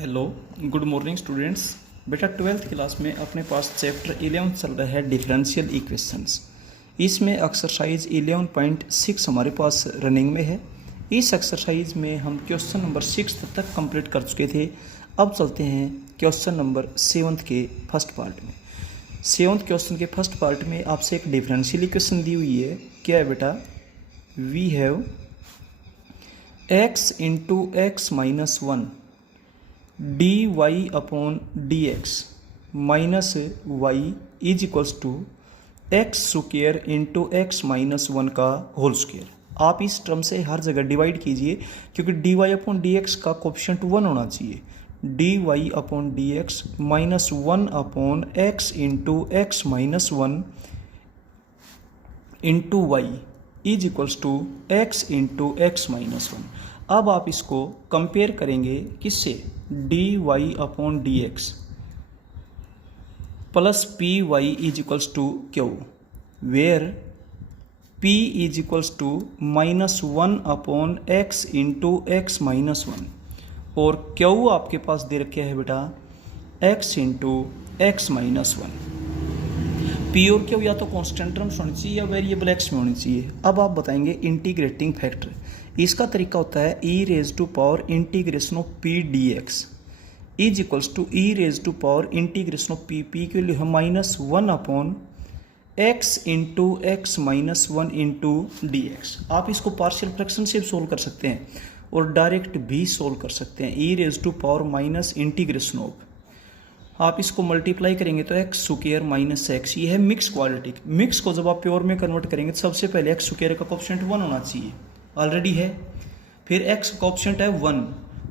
Hello, good morning students. बेटा 12th class में अपने पास चैप्टर 11 चल रहा है डिफरेंशियल इक्वेशंस। इसमें एक्सरसाइज 11.6 हमारे पास रनिंग में है। इस एक्सरसाइज में हम क्वेश्चन नंबर 6 तक कंप्लीट कर चुके थे। अब चलते हैं क्वेश्चन नंबर 7 के फर्स्ट पार्ट में। 7th क्वेश्चन के फर्स्ट पार्ट में आपसे एक डिफरेंशियल इक्वेशन दी हुई है। क्या है बेटा? We have x into x minus 1 dy upon D x minus y is equals to x square into x minus 1 का होल स्क्वेयर। आप इस टर्म से हर जगह डिवाइड कीजिए, क्योंकि dy अपॉन डी एक्स का कोफिशिएंट 1 होना चाहिए। dy upon D x minus 1 upon x into x minus 1 into y is equals to x into x minus 1। अब आप इसको कंपेयर करेंगे किससे? D y upon D x plus p y is equals to q, where p is equals to minus 1 upon x into x minus 1 और q आपके पास दे रखे है बेटा x into x minus 1। P और क्यू या तो कांस्टेंट टर्म्स होनी चाहिए या वेरिएबल एक्स में होनी चाहिए। अब आप बताएंगे इंटीग्रेटिंग फैक्टर। इसका तरीका होता है E raise to power integration of P D x is equals to E raise to power integration of P. P के लिए हम minus 1 upon x into x minus 1 into D x. आप इसको partial fraction से solve कर सकते हैं और डायरेक्ट भी सोल्व कर सकते हैं। E raise to power minus integration of, आप इसको मल्टीप्लाई करेंगे तो एक्स स्क्वायर माइनस एक्स। ये है मिक्स क्वाड्रेटिक। मिक्स को जब आप प्योर में कन्वर्ट करेंगे तो सबसे पहले एक्स स्क्वायर का कोफिशिएंट 1 होना चाहिए, ऑलरेडी है। फिर एक्स का कोफिशिएंट है 1,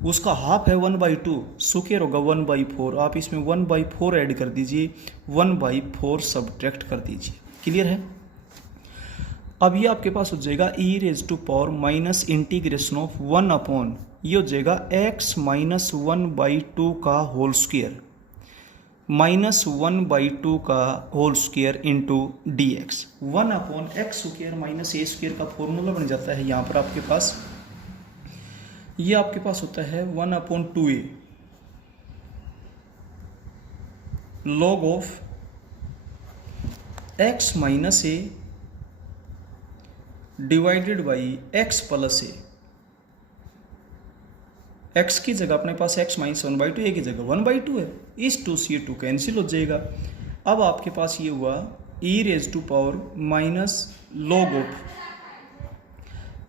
उसका हाफ है 1/2, स्क्वायर होगा 1/4। आप इसमें 1/4 ऐड कर दीजिए, 1/4 सब्ट्रैक्ट कर दीजिए। क्लियर है? अब ये आपके पास हो जाएगा ई raise to power minus integration of 1 upon, ये हो जाएगा एक्स माइनस 1/2 का होल स्क्वायर माइनस 1/2 का whole square into D X. 1 upon x square minus A square का फॉर्मूला बन जाता है यहाँ पर आपके पास। ये आपके पास होता है 1 upon 2a log of x minus A divided by x plus A. x की जगह अपने पास x माइनस 1/2, ए की जगह 1/2 है। इस 2 से 2 कैंसिल हो जाएगा। अब आपके पास ये हुआ E raise to power minus log of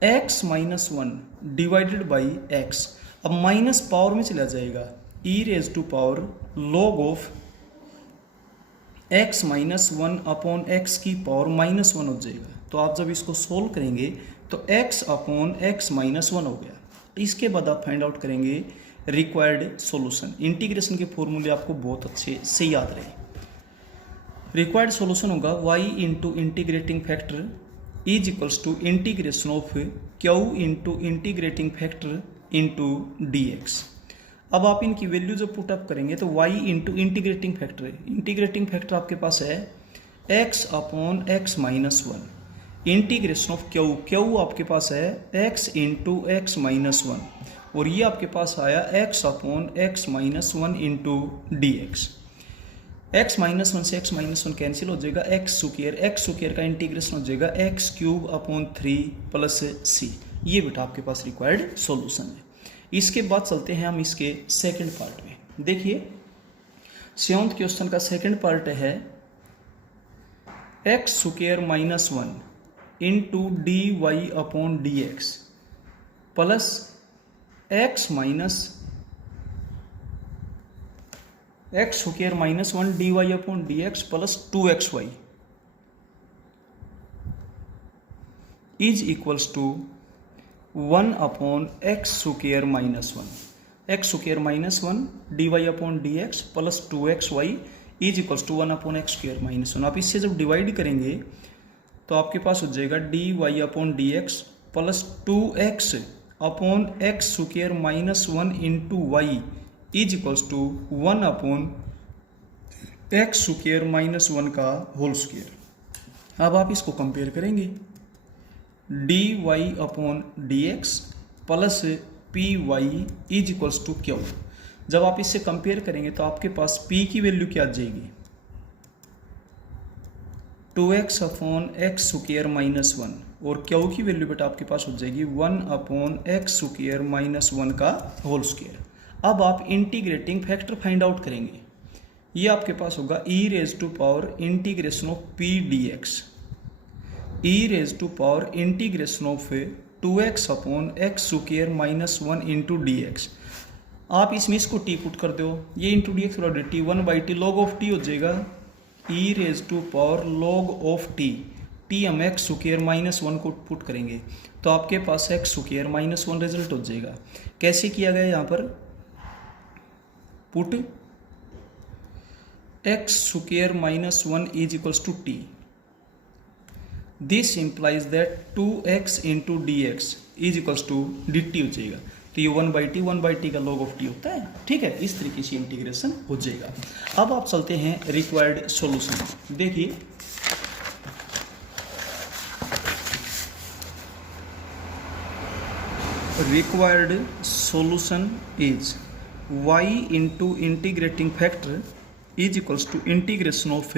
x minus 1 divided by x। अब माइनस पावर में चला जाएगा, ई raise to power log of x minus 1 upon X की पावर माइनस 1 हो जाएगा। तो आप जब इसको सोल्व करेंगे तो x अपॉन एक्स माइनस 1 हो गया। इसके बाद आप फाइंड आउट करेंगे रिक्वायर्ड सॉल्यूशन। इंटीग्रेशन के फॉर्मूले आपको बहुत अच्छे से याद रहे। रिक्वायर्ड सॉल्यूशन होगा y into integrating factor is equals to integration of Q into integrating factor into D x. अब आप इनकी वैल्यू जब पुट अप करेंगे तो y इंटू इंटीग्रेटिंग फैक्टर है। इंटीग्रेटिंग फैक्टर आपके पास है x upon x minus 1 integration of Q. Q आपके पास है x इंटू एक्स माइनस 1 और ये आपके पास आया x upon x minus 1 into D x. X minus 1 से एक्स माइनस 1 कैंसिल हो जाएगा, एक्स स्क्वायर का इंटीग्रेशन हो जाएगा एक्स क्यूब अपॉन 3 प्लस सी। ये बेटा आपके पास रिक्वायर्ड सॉल्यूशन है। इसके बाद चलते हैं हम इसके सेकेंड पार्ट में। देखिए 7th क्वेश्चन का सेकेंड पार्ट है x square minus 1 into D y upon D x plus x minus x square minus 1 d y upon D x plus 2xy is equals to 1 upon x square minus 1। X square minus 1 d y upon D x plus 2xy is equals to 1 upon x square minus 1। आप इससे जब divide करेंगे तो आपके पास हो जाएगा d y upon D x plus 2x upon x square minus 1 into y is equals to 1 upon x square minus 1 का होल स्क्वायर। अब आप इसको कंपेयर करेंगे, d y upon D x plus p y is equals to q. जब आप इससे compare करेंगे तो आपके पास p की वैल्यू क्या आ जाएगी, 2x upon x square minus 1, और q की वैल्यू बेटा आपके पास हो जाएगी 1 अपॉन एक्स स्क्वायर माइनस 1 का होल स्क्वायर। अब आप इंटीग्रेटिंग फैक्टर फाइंड आउट करेंगे, ये आपके पास होगा e raise to power integration of p dx, e raise to power integration of 2x upon x square minus 1 into D x. आप इसमें इसको टी पुट कर दो, ये इंटू डी एक्स और t 1/t log of t हो जाएगा, e raise to power log of t, t हम एक्स स्क्वायर माइनस 1 को पुट करेंगे तो आपके पास एक्स स्क्वायर माइनस 1 रिजल्ट हो जाएगा। कैसे किया गया यहाँ पर, put x square minus 1 is equals to T, this implies that 2x into D x is equals to D T हो जाएगा। तो ये 1/t का लॉग ऑफ टी होता है, ठीक है। इस तरीके से इंटीग्रेशन हो जाएगा। अब आप चलते हैं रिक्वायर्ड सॉल्यूशन। देखिए required solution is y into integrating factor is equals to integration of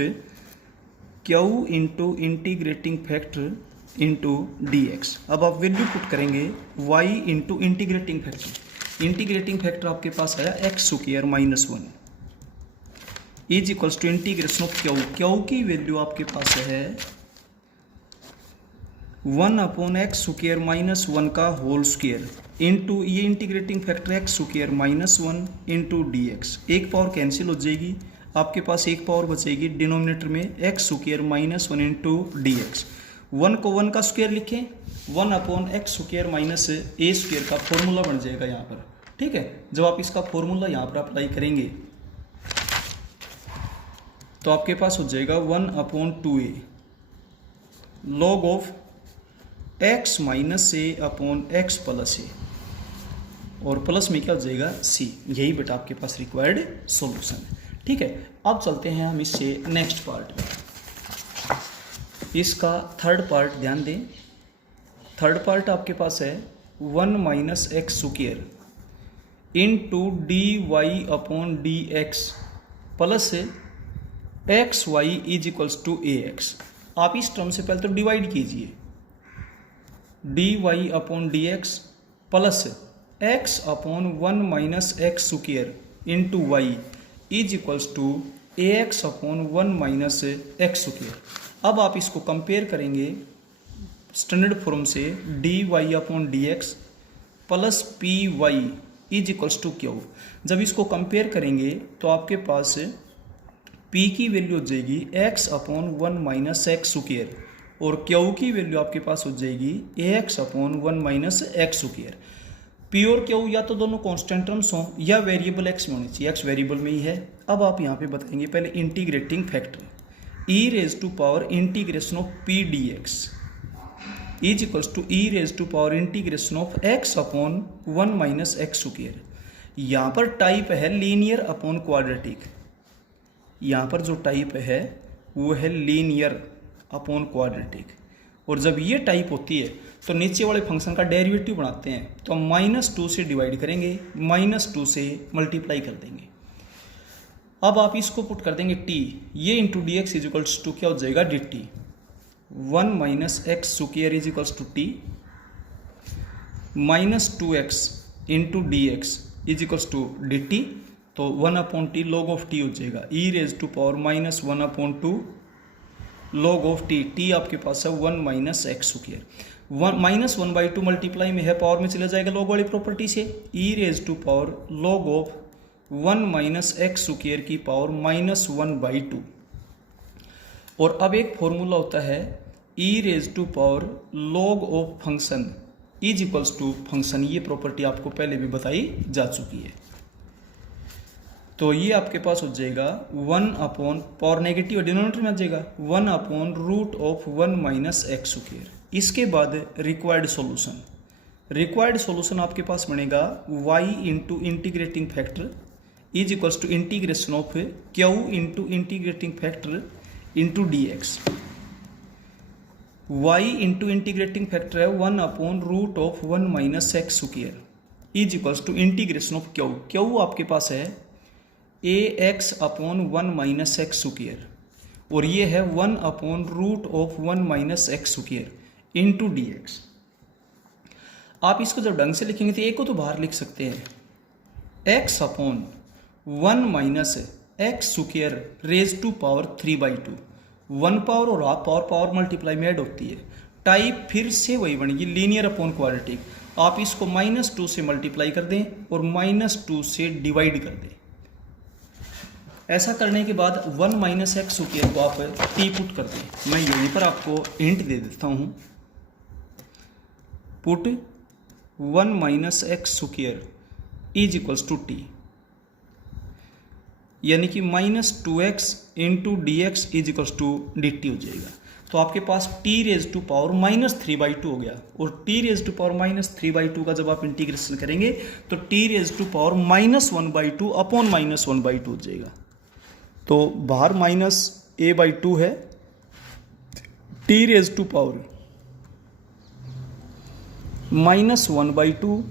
q into integrating factor into D x. अब आप वैल्यू पुट करेंगे y into integrating factor, integrating factor आपके पास आया x square minus 1 is equals to integration of q की value आपके पास है 1 अपॉन एक्स स्क्वायर माइनस 1 का होल स्क्वायर इंटू ये integrating factor x square minus 1 into D x. एक पावर कैंसिल हो जाएगी, आपके पास एक पावर बचेगी डिनोमिनेटर में x square minus 1 into D X. 1 को 1 का स्क्वायर लिखें, 1 upon x square minus A square का फॉर्मूला बन जाएगा यहाँ पर, ठीक है। जब आप इसका फॉर्मूला यहाँ पर अप्लाई करेंगे तो आपके पास हो जाएगा 1 upon 2a log of x minus A upon X plus A, और प्लस में क्या हो जाएगा c। यही बेटा आपके पास रिक्वायर्ड सॉल्यूशन है, ठीक है। अब चलते हैं हम इससे नेक्स्ट पार्ट में, इसका थर्ड पार्ट ध्यान दें। थर्ड पार्ट आपके पास है 1 minus x square into D y upon D x plus x y is equals to a x. आप इस टर्म से पहले तो डिवाइड कीजिए, d y upon D x plus x upon 1 minus x square into y is equals to a x upon 1 minus x square. अब आप इसको compare करेंगे स्टैंडर्ड फॉर्म से, d y upon D x plus p y is equals to q. जब इसको compare करेंगे तो आपके पास p की वैल्यू हो जाएगी x upon 1 minus x square, और q की वैल्यू आपके पास हो जाएगी ax upon 1 minus x square. p और q या तो दोनों कांस्टेंट टर्म्स हों या वेरिएबल x में होनी चाहिए, x वेरिएबल में ही है। अब आप यहाँ पे बताएंगे पहले integrating factor e raise to power integration of p dx is equals to e raise to power integration of x upon 1 minus x square. यहाँ पर टाइप है लीनियर अपॉन क्वाड्रेटिक, यहाँ पर जो टाइप है वो है लीनियर अपॉन क्वाड्रेटिक, और जब ये टाइप होती है तो नीचे वाले फंक्शन का डेरिवेटिव बनाते हैं तो हम -2 से डिवाइड करेंगे, -2 से मल्टीप्लाई कर देंगे। अब आप इसको पुट कर देंगे t, ये into D x is equals to क्या हो जाएगा d t, 1 minus x square is equals to t minus 2x into D x is equals to D t, तो 1 upon t log of t हो जाएगा e raise to power minus 1 upon 2 log of t, t आपके पास है 1 minus x square. -1/2 multiply में है, power में चला जाएगा लॉग वाली प्रॉपर्टी से, e raise to power log of 1 minus x square की पावर -1/2। और अब एक फॉर्मूला होता है e raise to power log of function is equals to function, ये प्रॉपर्टी आपको पहले भी बताई जा चुकी है। तो ये आपके पास हो जाएगा 1 अपॉन पावर नेगेटिव डिनोमिनेटर में आ जाएगा 1 upon root of 1 minus x square. इसके बाद रिक्वायर्ड सॉल्यूशन, रिक्वायर्ड सॉल्यूशन आपके पास बनेगा y into integrating factor is equals to integration of q into integrating factor into D X. y into integrating factor है 1 upon root of 1 minus x square is equals to integration of Q. Q आपके पास है A x upon 1 minus x square और ये है 1 upon root of 1 minus x square into D x. आप इसको जब ढंग से लिखेंगे तो ए को तो बाहर लिख सकते हैं, x upon 1 minus x square raise to power 3/2। 1 power और हाफ पावर पावर मल्टीप्लाई में ऐड होती है। टाइप फिर से वही बनेगी, लीनियर अपॉन क्वाड्रेटिक। आप इसको -2 से मल्टीप्लाई कर दें और -2 से डिवाइड कर दें। ऐसा करने के बाद 1 माइनस एक्स स्क्वायर को आप टी पुट कर दें। मैं यहीं पर आपको हिंट दे देता हूं, put 1 minus x square is equals to t, यानी कि -2x into D x is equals to D T हो जाएगा। तो आपके पास t रेज टू पावर -3/2 हो गया और t रेज टू पावर -3/2 का जब आप इंटीग्रेशन करेंगे तो t raise to power -1/2 upon -1/2 हो जाएगा। तो बाहर -a/2 है, t raise to power -1/2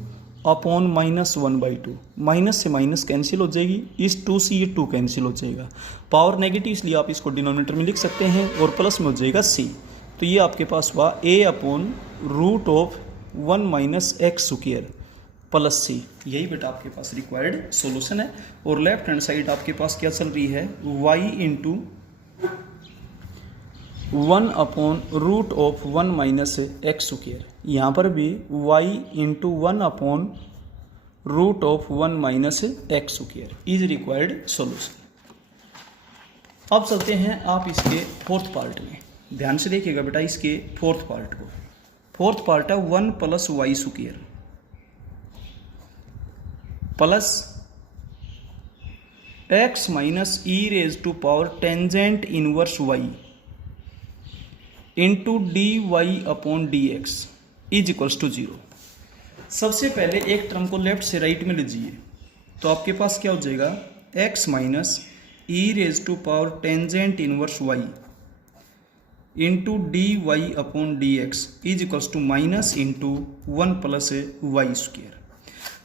upon -1/2। Minus से माइनस कैंसिल हो जाएगी, इस 2 से ये 2 कैंसिल हो जाएगा। पावर नेगेटिव इसलिए आप इसको डिनोमिनेटर में लिख सकते हैं और प्लस में हो जाएगा c। तो ये आपके पास हुआ a upon root of 1 minus x square plus c। यही बेटा आपके पास रिक्वायर्ड सॉल्यूशन है। और लेफ्ट हैंड साइड आपके पास क्या चल रही है, y into 1 upon root of 1 minus x square. यहाँ पर भी y into 1 upon root of 1 minus x square is required solution. अब चलते हैं आप इसके फोर्थ पार्ट में। ध्यान से देखिएगा बेटा इसके फोर्थ पार्ट को। फोर्थ पार्ट है 1 plus y square plus x minus e raise to power tangent inverse y into D y upon D x is equals to 0। सबसे पहले एक टर्म को लेफ्ट से राइट में लीजिए तो आपके पास क्या हो जाएगा, x minus e raise to power tangent inverse y into D y upon D x is equals to minus into 1 plus y square.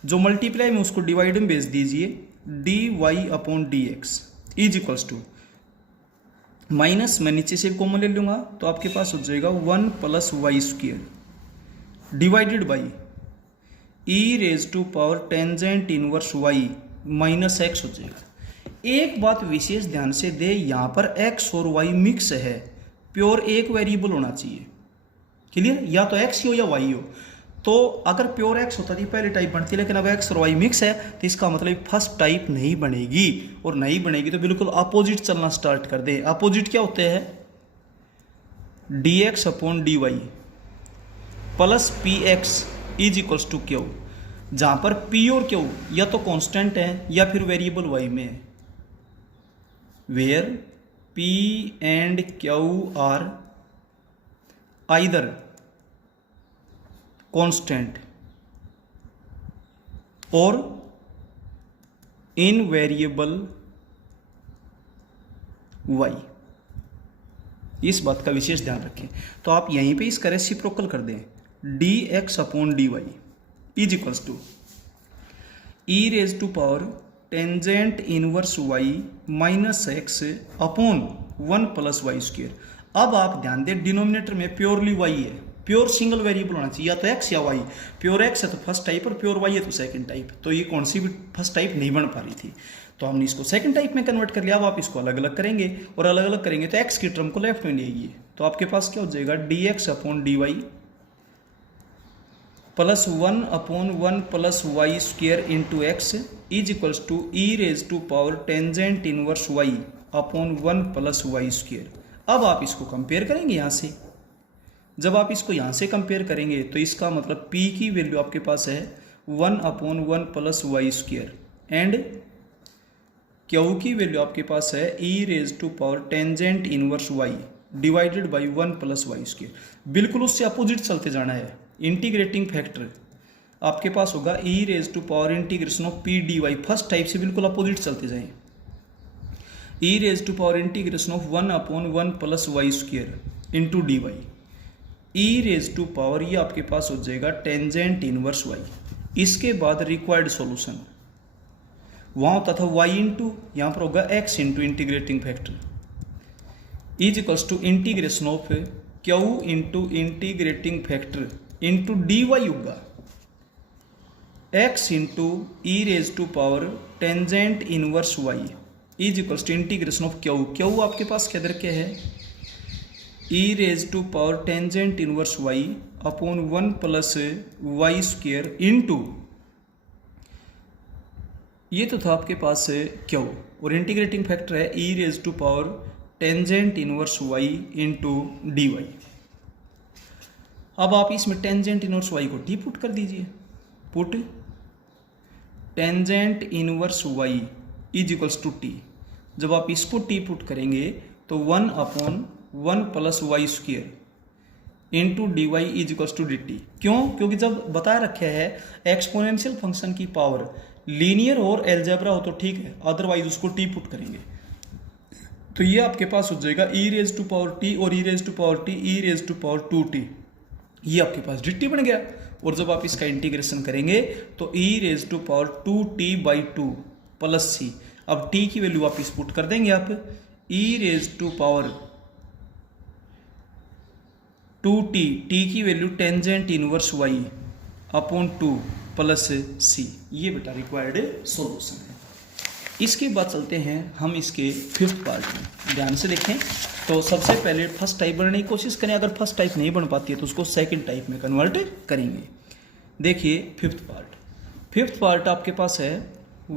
जो मल्टीप्लाई में उसको डिवाइड में भेज दीजिए, d y upon D x is equals to minus, मैं नीचे से common ले लूंगा तो आपके पास हो जाएगा 1 plus y square divided by e raise to power tangent inverse y minus x हो जाएगा। एक बात विशेष ध्यान से दे, यहाँ पर x और y मिक्स है, प्योर एक वेरिएबल होना चाहिए। क्लियर, या तो x हो या y हो। तो अगर प्योर x होता थी पहली टाइप बनती, लेकिन अब x और y मिक्स है तो इसका मतलब फर्स्ट टाइप नहीं बनेगी, और नहीं बनेगी तो बिल्कुल अपोजिट चलना स्टार्ट कर दे। अपोजिट क्या होते हैं, dx upon dy plus px is equals to q, जहां पर p और q या तो कांस्टेंट है या फिर वेरिएबल y में है। Where p and q are either constant और इन वेरिएबल y। इस बात का विशेष ध्यान रखें। तो आप यहीं पे इसका रेसिप्रोकल कर दें, dx upon dy is equals to E raise to power tangent inverse y minus x upon 1 plus y square. अब आप ध्यान दें डिनोमिनेटर में प्योरली y है, प्योर सिंगल वेरिएबल होना चाहिए, या तो x या y। प्योर x है तो फर्स्ट टाइप और प्योर y है तो सेकंड टाइप। तो ये कौन सी भी फर्स्ट टाइप नहीं बन पा रही थी, तो हमने इसको सेकंड टाइप में कन्वर्ट कर लिया। अब आप इसको अलग अलग करेंगे और अलग अलग करेंगे तो x की टर्म को लेफ्ट में ले आइए, तो आपके पास क्या हो जाएगा, dx upon dy plus 1 upon 1 plus y square into x is equals to E raise to power tangent inverse y upon 1 plus y square. अब आप इसको कंपेयर करेंगे यहाँ से। जब आप इसको यहाँ से कंपेयर करेंगे तो इसका मतलब p की वैल्यू आपके पास है 1 upon 1 plus y square and q की वैल्यू आपके पास है e raise to power tangent inverse y divided by 1 plus y square. बिल्कुल उससे अपोजिट चलते जाना है। इंटीग्रेटिंग फैक्टर आपके पास होगा e raise to power integration of p dy, first type से बिल्कुल अपोजिट चलते जाएं। e raise to power integration of 1 upon 1 plus y square into dy, e raise to power ये आपके पास हो जाएगा टेंजेंट इनवर्स y। इसके बाद रिक्वायर्ड सॉल्यूशन वहाँ होता था y इंटू, यहाँ पर होगा x into integrating factor is equals to integration of q into integrating factor into dy होगा x into E raise to power tangent inverse y is equals to integration of q आपके पास क्या दर क्या है E raise to power tangent inverse y upon 1 plus Y square into ये तो था आपके पास क्यू और इंटीग्रेटिंग फैक्टर है E raise to power tangent inverse y into D Y. अब आप इसमें टेंजेंट इनवर्स वाई को टी पुट कर दीजिए, put tangent inverse y is equals to t. जब आप इसको टी पुट करेंगे तो 1 upon 1 plus Y square into D Y is equals to D t. क्यों? क्योंकि जब बताया रखा है एक्सपोनेंशियल फंक्शन की पावर लीनियर और एल्जेब्रा हो तो ठीक है, अदरवाइज उसको टी पुट करेंगे तो ये आपके पास हो जाएगा ई रेज टू पावर टी और ई raise to power T E raise to power 2t, ये आपके पास डी टी बन गया। और जब आप इसका इंटीग्रेशन करेंगे तो ई raise to power 2t/2 plus C. अब टी की वैल्यू वापिस पुट कर देंगे आप, E raise to power 2t, T की value tangent inverse y upon 2 plus सी। ये बेटा रिक्वायर्ड सॉल्यूशन है। इसके बाद चलते हैं हम इसके फिफ्थ पार्ट में, ध्यान से देखें। तो सबसे पहले फर्स्ट टाइप बनाने की कोशिश करें, अगर फर्स्ट टाइप नहीं बन पाती है तो उसको सेकंड टाइप में कन्वर्ट करेंगे। देखिए फिफ्थ पार्ट आपके पास है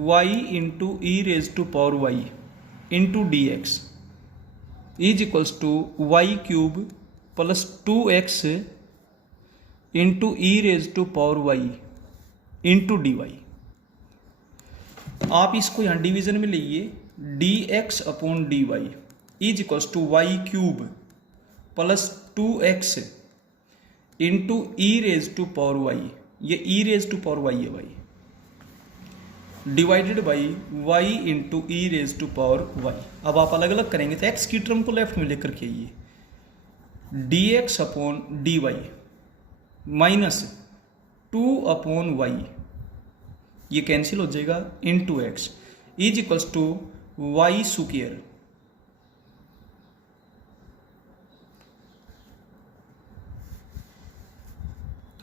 y into E raise to power Y into D x is equals to y cube plus 2x into E raise to power Y into D y. आप इसको यहां division में लीजिए, d x upon D Y is equals to y cube plus 2x into E raise to power Y, ये e raise to power y है भाई, divided by y into E raise to power y. अब आप अलग अलग करेंगे तो x की टर्म को लेफ्ट में लेकर के आइए, d x upon D y minus 2 upon y, ये कैंसिल हो जाएगा, into x is equals to y square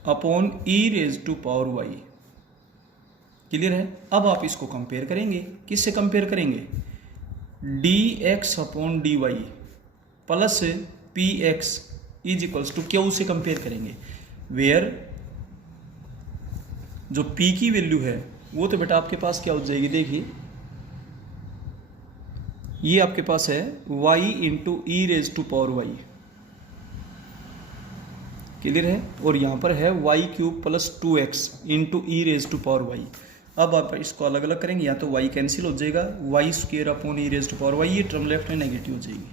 upon E raise to power y. Clear है? अब आप इसको कंपेयर करेंगे, किससे कंपेयर करेंगे, d x upon D y plus p x is equals to q से कंपेयर करेंगे, वेयर जो p की वैल्यू है वो तो बेटा आपके पास क्या हो जाएगी, देखिए ये आपके पास है y into E raise to power y. Clear है? और यहां पर है y cube plus 2x into E raise to power y. अब आप इसको अलग अलग करेंगे, या तो y कैंसिल हो जाएगा, Y square upon E raise to power Y, ये टर्म लेफ्ट में नेगेटिव हो जाएगी।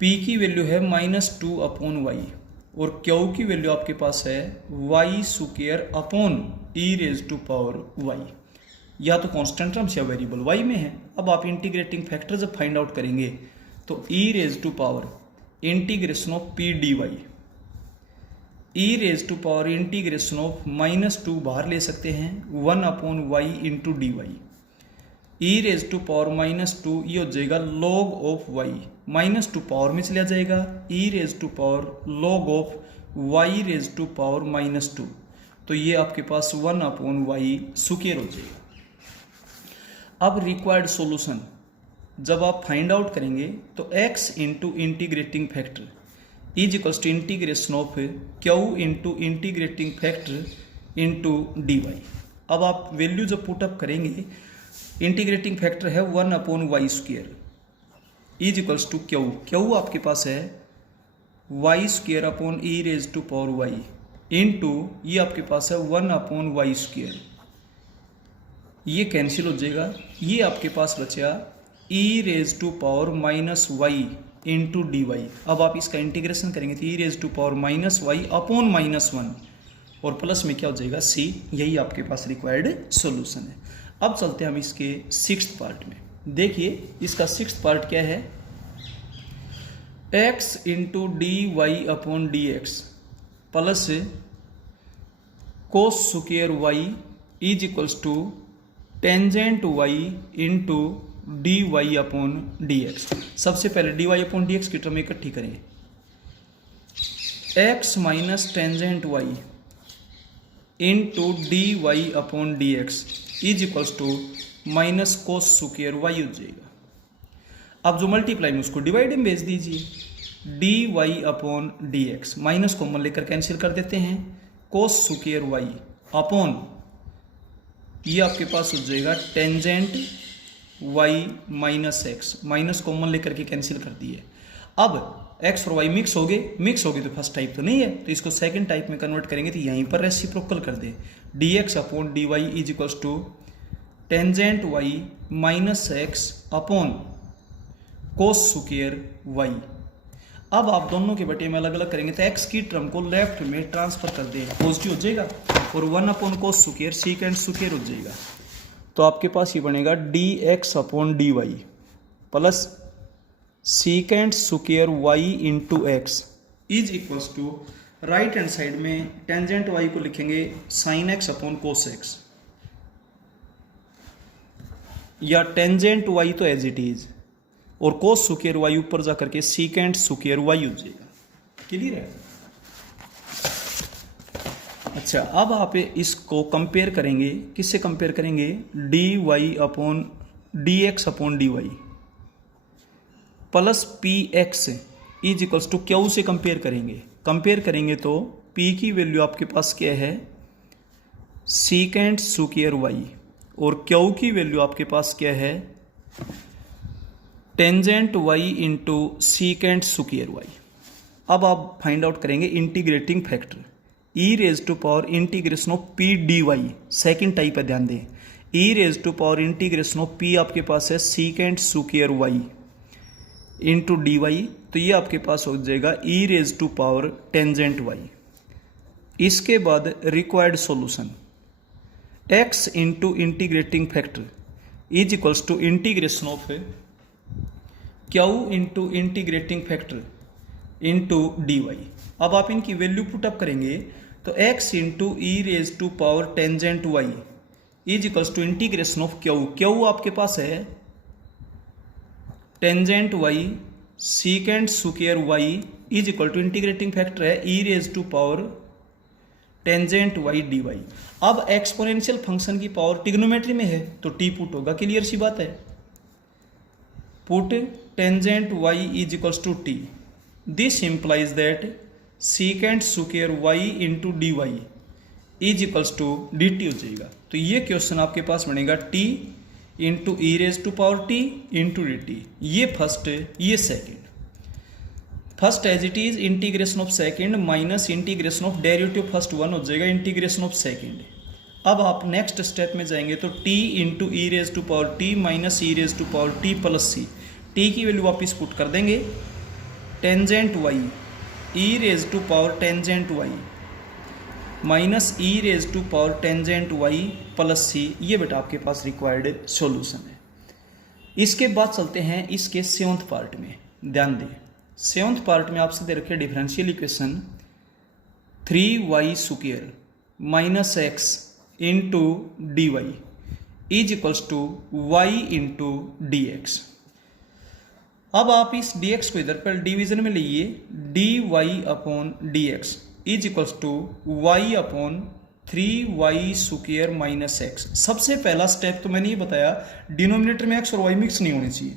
p की वैल्यू है -2 अपॉन वाई और Q की वैल्यू आपके पास है Y square upon E raise to power Y, या तो कांस्टेंट टर्म्स या वेरिएबल वाई में है। अब आप इंटीग्रेटिंग फैक्टर जब फाइंड आउट करेंगे तो ई raise to power integration of P D Y, E raise to power integration of -2 बाहर ले सकते हैं, 1 upon y into D Y, E raise to power -2 ये हो जाएगा लॉग ऑफ वाई, -2 पावर में चला जाएगा, ई raise to power log of Y raise to power -2, तो ये आपके पास 1 अपॉन वाई स्क्वायर हो जाएगा। अब रिक्वायर्ड सॉल्यूशन जब आप फाइंड आउट करेंगे तो x into integrating factor is equals to integration of q into integrating factor into D Y. अब आप वैल्यू जब पुटअप करेंगे, इंटीग्रेटिंग फैक्टर है 1 upon Y square is equals to Q आपके पास है Y square upon E raise to power Y into ये आपके पास है 1 अपॉन वाई स्क्वेयर, ये कैंसिल हो जाएगा, ये आपके पास बचा E raise to power -y into D Y. अब आप इसका इंटीग्रेशन करेंगे तो ई raise to power -y upon -1 और प्लस में क्या हो जाएगा c, यही आपके पास रिक्वायर्ड सॉल्यूशन है। अब चलते हैं हम इसके सिक्स्थ पार्ट में। देखिए इसका सिक्स्थ पार्ट क्या है, x into D y upon D x plus cos square Y is equals to tangent y into D y upon D x. सबसे पहले d y upon D x की term इकट्ठी करेंगे। X minus tangent y into D y upon D x is equals to minus cos square y हो जाएगा। अब जो multiply में उसको डिवाइड में भेज दीजिए। D y upon D x minus common लेकर कैंसिल कर देते हैं। कोस स्क्वायर वाई अपॉन ये आपके पास हो जाएगा tangent Y minus x, minus common लेकर के कैंसिल कर दिए। अब एक्स और वाई मिक्स हो गए तो फर्स्ट टाइप तो नहीं है, तो इसको सेकंड टाइप में कन्वर्ट करेंगे तो यहीं पर रेसिप्रोकल कर दे। D x upon D Y is equals to tangent Y minus x upon cos square Y. अब आप दोनों के बटे में अलग अलग करेंगे तो एक्स की टर्म को लेफ्ट में ट्रांसफर कर दें, पॉजिटिव हो जाएगा और 1 upon cos square secant square हो जाएगा। तो आपके पास ये बनेगा d x upon D y plus secant square Y into x is equals to right hand side में टेंजेंट वाई को लिखेंगे sine x upon cos x, या टेंजेंट वाई तो एज इट इज और कोस स्क्वायर वाई ऊपर जा करके सीकेंड square y हो जाएगा। क्लियर है? अच्छा, अब आप इसको कंपेयर करेंगे, किससे कंपेयर करेंगे? D y upon D x upon D y plus p x is equals to q से कंपेयर करेंगे तो पी की वैल्यू आपके पास क्या है? सीकेंड स्क्वायर वाई, और क्यू की वैल्यू आपके पास क्या है? Tangent y into secant square Y. अब आप फाइंड आउट करेंगे integrating factor e raise to power integration of P D y. Second type है, ध्यान दें। E raise to power integration of P आपके पास है secant square Y into D Y, तो ये आपके पास हो जाएगा ई raise to power tangent Y. इसके बाद required solution X into integrating factor is equals to integration of Q into integrating factor into D Y. अब आप इनकी वैल्यू पुटअप करेंगे तो x into E raise to power tangent Y is equals to integration of Q आपके पास है tangent Y secant square Y is equal to integrating factor है E raise to power tangent Y D Y. अब exponential function की power trigonometry में है तो T put होगा। क्लियर सी बात है? Put tangent Y is equals to T. This implies that secant square Y into D Y is equals to D T हो जाएगा। तो ये क्वेश्चन आपके पास बनेगा T into E raise to power T into d t. ये first, ये second. First as it is integration of second minus integration of derivative first one हो जाएगा इंटीग्रेशन ऑफ सेकेंड। अब आप नेक्स्ट स्टेप में जाएंगे तो t into E raise to power t minus e raise to power t plus c. T की value वापिस put कर देंगे tangent y E raise to power tangent Y minus e raise to power tangent y plus सी। ये बेटा आपके पास required solution है। इसके बाद चलते हैं इसके सेवंथ पार्ट में। ध्यान दें, सेवंथ पार्ट में आपसे दे रखे differential equation 3y square minus x into D Y is equals to y into D x. अब आप इस डी एक्स को इधर पर डिवीजन में लीजिए, d y upon D x is equals to y upon 3y square minus x. सबसे पहला स्टेप तो मैंने ये बताया, डिनोमिनेटर में एक्स और वाई मिक्स नहीं होने चाहिए,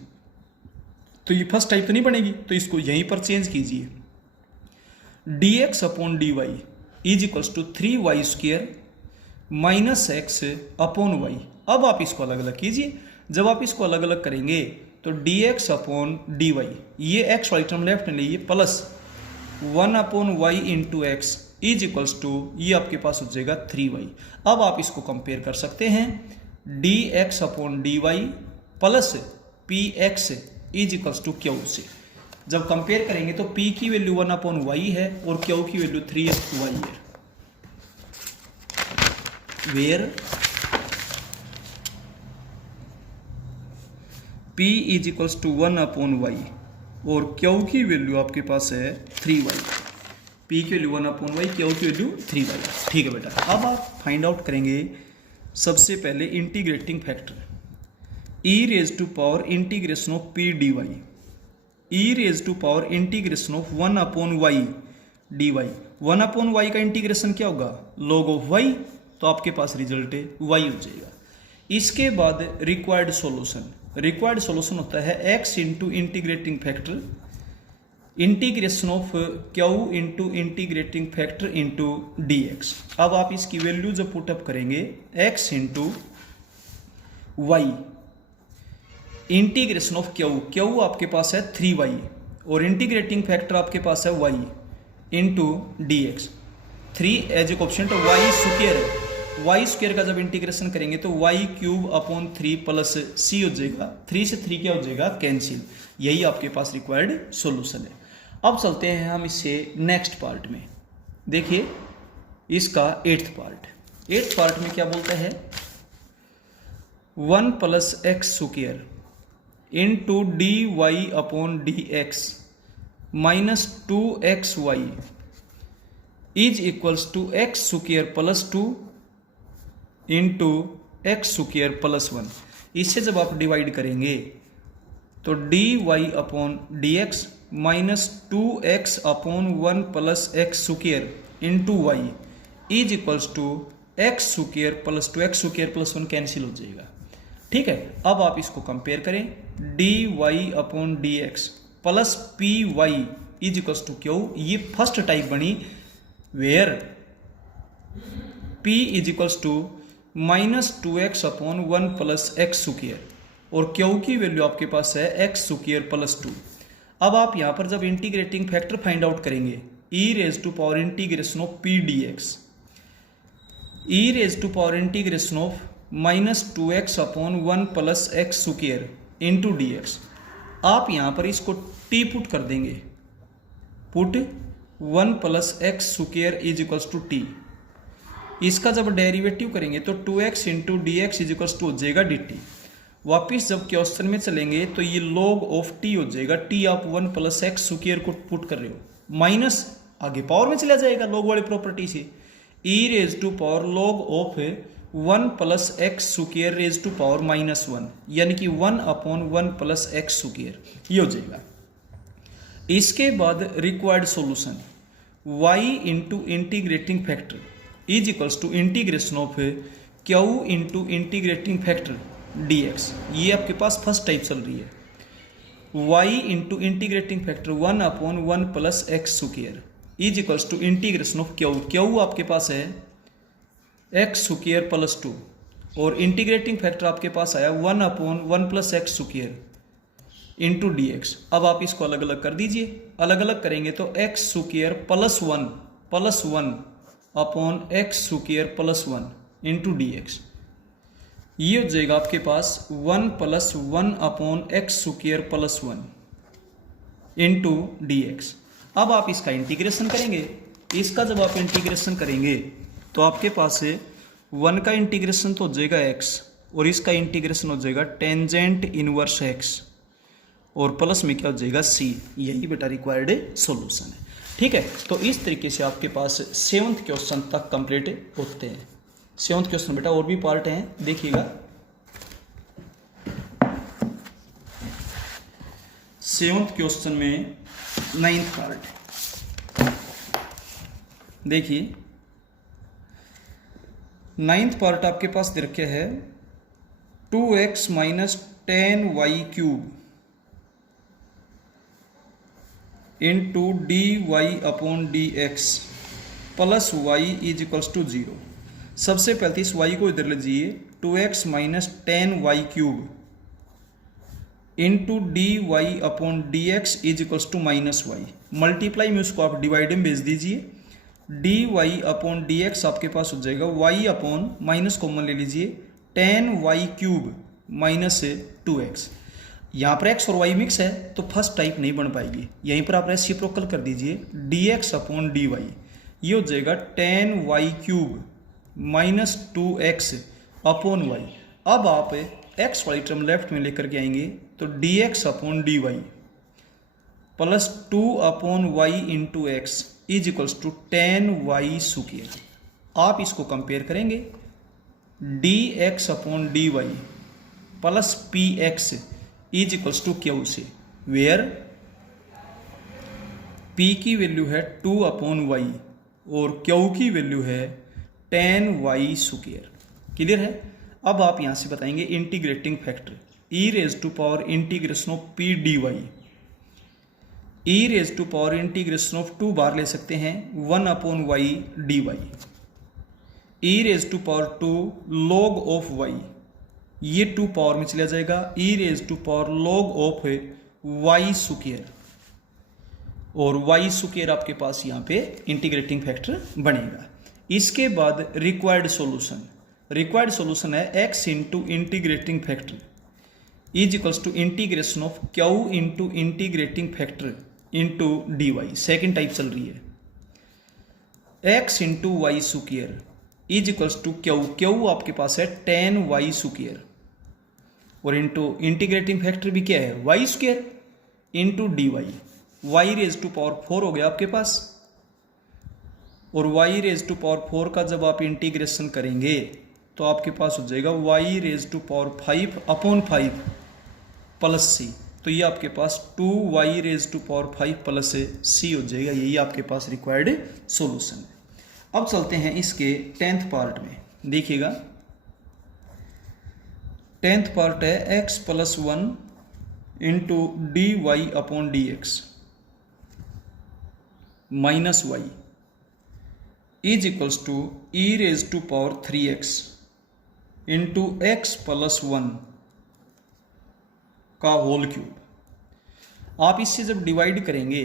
तो ये फर्स्ट टाइप तो नहीं बनेगी, तो इसको यहीं पर चेंज कीजिए। D x upon D Y is equals to 3y square minus x upon y. अब आप इसको अलग अलग कीजिए। जब आप इसको अलग अलग करेंगे तो d x upon D y, ये एक्स वाई टर्म लेफ्ट में लीजिए, plus 1 upon y into x is equals to ये आपके पास हो जाएगा 3y। अब आप इसको कंपेयर कर सकते हैं, d x upon D y plus p x is equals to q से। जब कंपेयर करेंगे तो p की वैल्यू 1 अपॉन वाई है और q की वैल्यू 3y है। Where p is equals to 1 upon Y और q की वैल्यू आपके पास है 3y। पी की वैल्यू 1/y, क्यू की वैल्यू 3y। ठीक है बेटा, अब आप फाइंड आउट करेंगे सबसे पहले integrating factor e raise to power integration of P D Y, E raise to power integration of 1/y d y. 1/y का इंटीग्रेशन क्या होगा, log ऑफ y, तो आपके पास रिजल्ट है y हो जाएगा। इसके बाद रिक्वायर्ड सॉल्यूशन, रिक्वायर्ड सॉल्यूशन होता है x into integrating factor integration of Q into integrating factor into D x. अब आप इसकी वैल्यू जब पुटअप करेंगे x into y integration of Q, Q आपके पास है 3y और इंटीग्रेटिंग फैक्टर आपके पास है y into D x. 3 as a coefficient y square है, y स्क्वायर का जब इंटीग्रेशन करेंगे तो y³ प्लस c हो जाएगा, 3 से 3 क्या हो जाएगा, कैंसिल। यही आपके पास रिक्वायर्ड सॉल्यूशन है। अब चलते हैं हम इससे नेक्स्ट पार्ट में। देखिए इसका 8th पार्ट, 8th पार्ट में क्या बोलता है, 1 + x square into D y upon D x minus 2xy is equals to x square plus 2 into x square plus 1। इससे जब आप डिवाइड करेंगे तो d y upon D x minus 2x upon 1 + x square into y is equals to x square plus 2, x square plus 1 cancel हो जाएगा। ठीक है, अब आप इसको कंपेयर करें, d y upon D x plus p y is equals to q. ये first type बनी where p is equals to minus 2x upon 1 + x square और क्यू की वैल्यू आपके पास है x स्क्वायर प्लस 2। अब आप यहां पर जब इंटीग्रेटिंग फैक्टर फाइंड आउट करेंगे e raise to power integration of p dx, e raise to power integration of minus 2x upon 1 + x square into D x. आप यहां पर इसको t पुट कर देंगे, put 1 + x square is equals to t। इसका जब derivative करेंगे तो 2x into D x is equals to हो जाएगा dt। वापिस जब क्वेश्चन में चलेंगे तो ये log ऑफ t हो जाएगा, t आप 1 + x स्क्वायर को पुट कर रहे हो, माइनस आगे पावर में चला जाएगा log वाली प्रॉपर्टी से, e raise to power log of 1 + x square raise to power -1, यानी कि 1 अपॉन 1 + x स्क्वायर ये हो जाएगा। इसके बाद required solution y into integrating factor is equals to integration of Q into integrating factor dx। ये आपके पास फर्स्ट टाइप चल रही है। y into integrating factor 1 upon 1 + x square is equals to integration of Q, Q आपके पास है x square plus 2 और integrating factor आपके पास आया 1 upon 1 + x square into D x. अब आप इसको अलग अलग कर दीजिए, अलग अलग करेंगे तो x square plus 1 upon x square plus 1 into D x. ये हो जाएगा आपके पास 1 + 1 upon x square plus 1 into D x. अब आप इसका इंटीग्रेशन करेंगे, इसका जब आप इंटीग्रेशन करेंगे तो आपके पास 1 का इंटीग्रेशन तो हो जाएगा x और इसका इंटीग्रेशन हो जाएगा टेंजेंट इनवर्स x और प्लस में क्या हो जाएगा c। यही बेटा रिक्वायर्ड सॉल्यूशन है। ठीक है, तो इस तरीके से आपके पास 7th क्वेश्चन तक कंप्लीट होते हैं। 7th क्वेश्चन बेटा और भी पार्ट हैं, देखिएगा। 7th क्वेश्चन में 9th पार्ट देखिए। 9th पार्ट आपके पास दे रखा है 2x - 10y³ into D y upon D x plus y is equals to 0। सबसे पहले इस y को इधर लीजिए, 2x - 10y³ into D y upon D x is equals to -y। Multiply में उसको आप डिवाइड में भेज दीजिए, d y upon D x आपके पास हो जाएगा y अपॉन माइनस कॉमन ले लीजिए 10y³ माइनस 2x। यहाँ पर x और y मिक्स है तो फर्स्ट टाइप नहीं बन पाएगी, यहीं पर आप रेसिप्रोकल कर दीजिए, dx अपॉन dy ये हो जाएगा 10y³ minus 2x upon y। अब आप x वाली टर्म लेफ्ट में लेकर के आएंगे तो dx upon dy plus 2/y into x is equals to 10y square. आप इसको कंपेयर करेंगे dx/dy plus px is equals to q से, वेयर p की वैल्यू है 2/y और q की वैल्यू है 10y स्क्वायर। क्लियर है। अब आप यहां से बताएंगे integrating factor e raise to power integration of p dy, e raise to power integration of 2 बार ले सकते हैं 1/y dy, e raise to power 2 log of y, ये 2 पावर में चला जाएगा, e raise to power log of y square, और y square आपके पास यहाँ पे इंटीग्रेटिंग फैक्टर बनेगा। इसके बाद रिक्वायर्ड सॉल्यूशन है x into integrating factor is equals to integration of q into integrating factor into dy। Second type चल रही है x into y square is equals to Q आपके पास है 10y स्क्वायर, और इंटू इंटीग्रेटिंग फैक्टर भी क्या है y square into dy, y raise to power 4 हो गया आपके पास, और y रेज टू पावर 4 का जब आप इंटीग्रेशन करेंगे तो आपके पास हो जाएगा y raise to power 5/5 plus c, तो ये आपके पास 2y raise to power 5 plus c हो जाएगा। यही आपके पास रिक्वायर्ड सॉल्यूशन है। अब चलते हैं इसके 10th पार्ट में, देखिएगा 10th पार्ट है x plus 1 into dy/dx minus y is equals to e raise to power 3x into x plus 1 का होल क्यूब। आप इससे जब डिवाइड करेंगे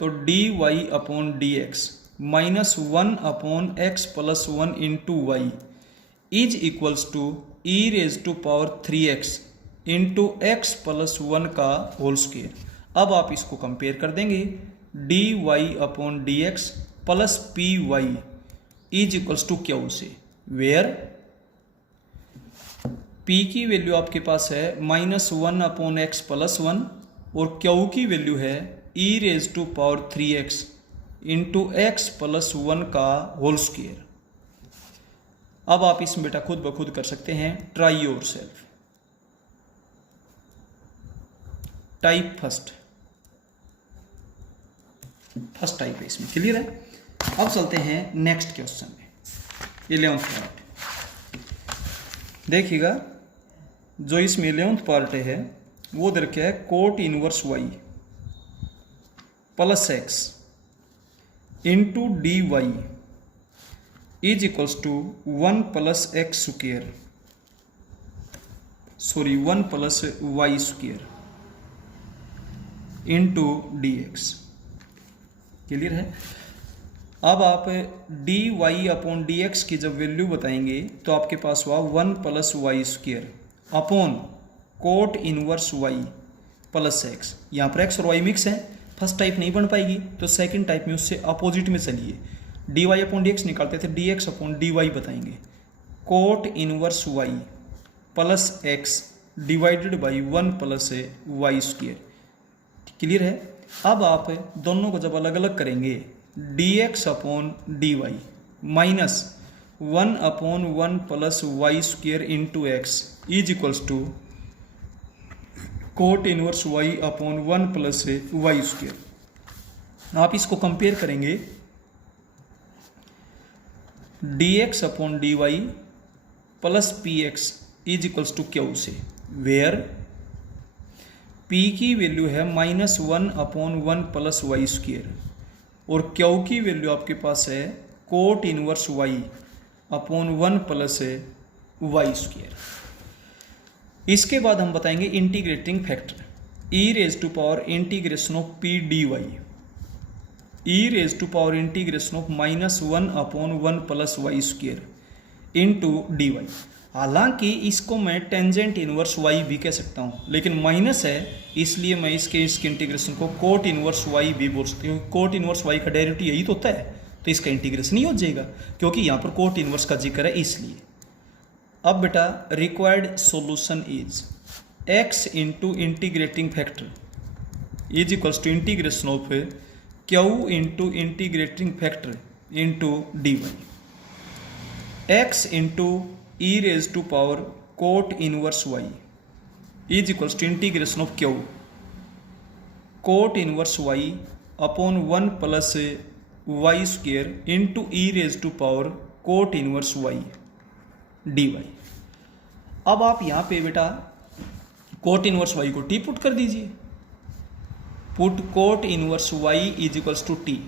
तो dy/dx minus 1/x plus 1 into y is equals to e raise to power 3x into x plus 1 का whole square. अब आप इसको कंपेयर कर देंगे dy/dx plus py is equals to q से, वेयर p की वैल्यू आपके पास है माइनस 1/x प्लस 1 और q की वैल्यू है e raise to power 3x into x plus 1 का होल स्क्वायर। अब आप इसमें बेटा खुद ब खुद कर सकते हैं, try your self. Type first type है इसमें, क्लियर है। अब चलते हैं नेक्स्ट क्वेश्चन में, 11th पार्ट। देखिएगा जो इसमें 11th पार्ट है वो दे रखा है cot inverse y plus x into D Y is equals to 1 plus x square, sorry 1 plus y square into D x. Clear है। अब आप dy/dx की जब वैल्यू बताएंगे तो आपके पास हुआ 1 plus y square upon coat inverse y plus x। यहाँ पर x और y मिक्स है, फर्स्ट टाइप नहीं बन पाएगी तो सेकंड टाइप में उससे अपोजिट में चलिए, dy/dx निकालते थे dx/dy बताएंगे, coat inverse y plus x divided by 1 plus y square. Clear है। अब आप दोनों को जब अलग अलग करेंगे dx/dy minus 1/1 plus y square into x is equals to cot inverse y/1 plus y square. आप इसको कंपेयर करेंगे dx/dy plus px is equals to q से, वेयर p की वैल्यू है माइनस 1/1 प्लस y स्क्वायर और q की value आपके पास है cot inverse y/1 plus y square. इसके बाद हम बताएंगे integrating factor e raise to power integration of p dy, e raise to power integration of minus 1/1 plus y square into D y. हालांकि इसको मैं टेंजेंट इनवर्स y भी कह सकता हूँ, लेकिन माइनस है इसलिए मैं इसके इंटीग्रेशन को कोट इनवर्स y भी बोल सकती हूँ। कोट इनवर्स y का डेरिवेटिव यही तो होता है, तो इसका इंटीग्रेशन ही हो जाएगा क्योंकि यहाँ पर कोट इनवर्स का जिक्र है इसलिए। अब बेटा required solution is x into integrating factor is equals to integration of Q into integrating factor into D y x into E raise to power cot inverse y is equals to integration of q cot inverse y upon 1 plus Y square into E raise to power cot inverse y D Y. अब आप यहाँ पे बेटा cot inverse y को t put कर दीजिए। Put coat inverse y is equals to t.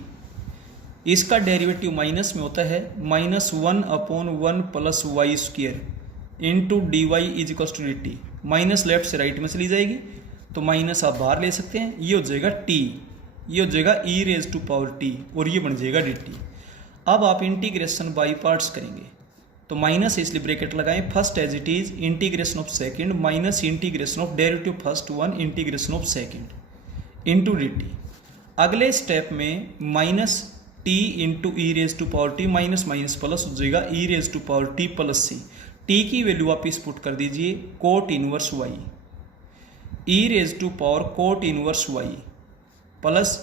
इसका derivative minus में होता है -1 upon 1 plus Y square into D Y is equals to D t. Minus left से राइट में चली जाएगी तो माइनस आप बाहर ले सकते हैं। ये हो जाएगा टी, ये हो जाएगा ई रेज टू पावर टी और ये बन जाएगा डी टी। अब आप इंटीग्रेशन बाई पार्ट्स करेंगे तो माइनस इसलिए ब्रैकेट लगाएं। First as it is integration of second minus integration of derivative first 1 integration of second into d t. अगले स्टेप में minus t into E raise to power t minus minus plus हो जाएगा ई raise to power t plus c. T की value वापिस put कर दीजिए cot inverse y E raise to power cot inverse y plus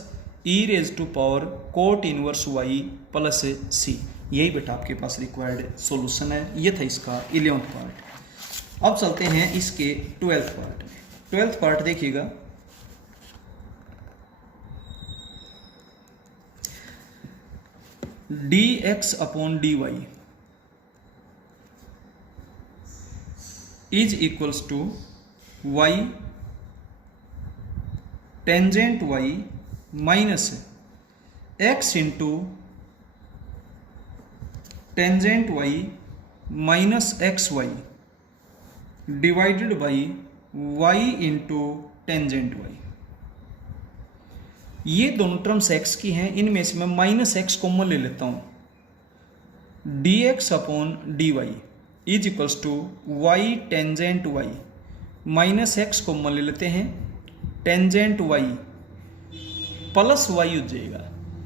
e raise to power cot inverse y plus सी। यही बेटा आपके पास required solution है। ये था इसका 11th पार्ट। अब चलते हैं इसके 12th पार्ट में। 12th पार्ट देखिएगा। D x upon D Y is equals to y tangent Y minus x into tangent Y minus x y divided by y into tangent y. ये दोनों terms x की हैं, इनमें से मैं minus x common ले लेता हूं। D x upon D Y is equals to y tangent Y minus x common ले लेते हैं टेंजेंट वाई प्लस वाई हो जाएगा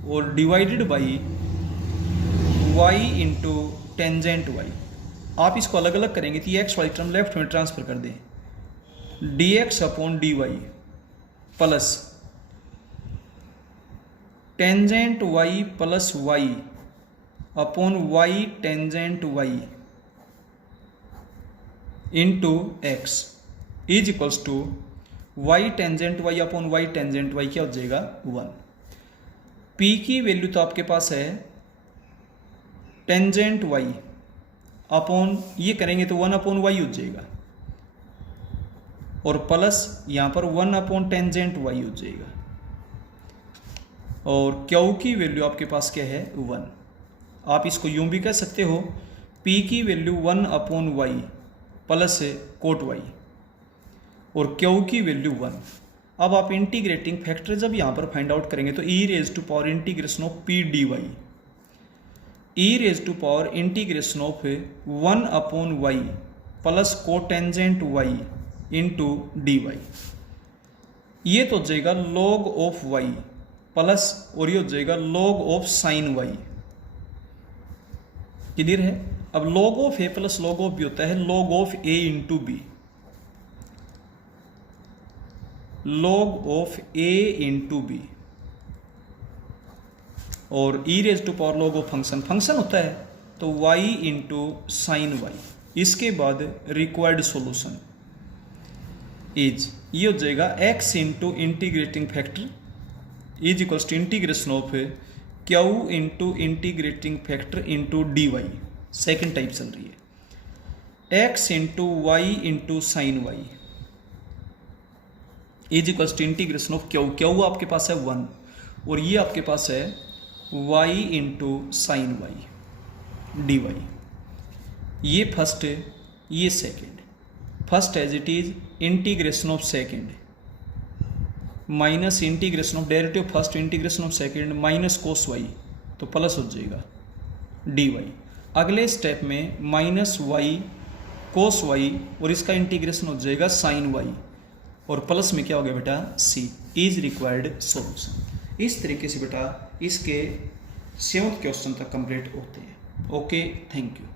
और divided by y into tangent y. आप इसको अलग अलग करेंगे तो ये एक्स वाई टर्म लेफ्ट में ट्रांसफर कर दें। D x upon D y plus tangent y plus y upon y tangent y into x is equals to y tangent y upon y tangent y क्या हो जाएगा 1। P की value तो आपके पास है टेंजेंट वाई अपॉन ये करेंगे तो 1 अपॉन वाई हो जाएगा और प्लस यहां पर 1 अपॉन टेंजेंट वाई हो जाएगा और क्यू की वैल्यू आपके पास क्या है 1। आप इसको यूं भी कह सकते हो पी की value 1 upon y plus cot y और क्यू की वैल्यू 1। अब आप इंटीग्रेटिंग फैक्टर जब यहां पर फाइंड आउट करेंगे तो ई raise to power integration of P D Y E raise to power integration of 1 upon y plus cotangent y into D y. ये तो हो जाएगा लॉग ऑफ वाई प्लस और ये हो जाएगा log of sine y. Clear है। अब log of a plus log of b होता है log of a into b. Log of a into b और ई raise to power log of function function होता है तो y इंटू साइन वाई। इसके बाद रिक्वायर्ड सॉल्यूशन इज ये हो जाएगा x into integrating factor is equals to integration of Q into integrating factor into D y. Second type चल रही है x into y into sine y is equals to integration of Q. Q आपके पास है 1 और ये आपके पास है y into sine y D y. ये फर्स्ट है ये second. First as it is integration of second minus integration of derivative first integration of second minus cos y तो प्लस हो जाएगा डी वाई। अगले स्टेप में माइनस वाई कोस वाई और इसका इंटीग्रेशन हो जाएगा साइन वाई और प्लस में क्या हो गया बेटा सी इज रिक्वायर्ड सॉल्यूशन। इस तरीके से बेटा इसके 7th क्वेश्चन तक कंप्लीट होते हैं। Okay, thank you.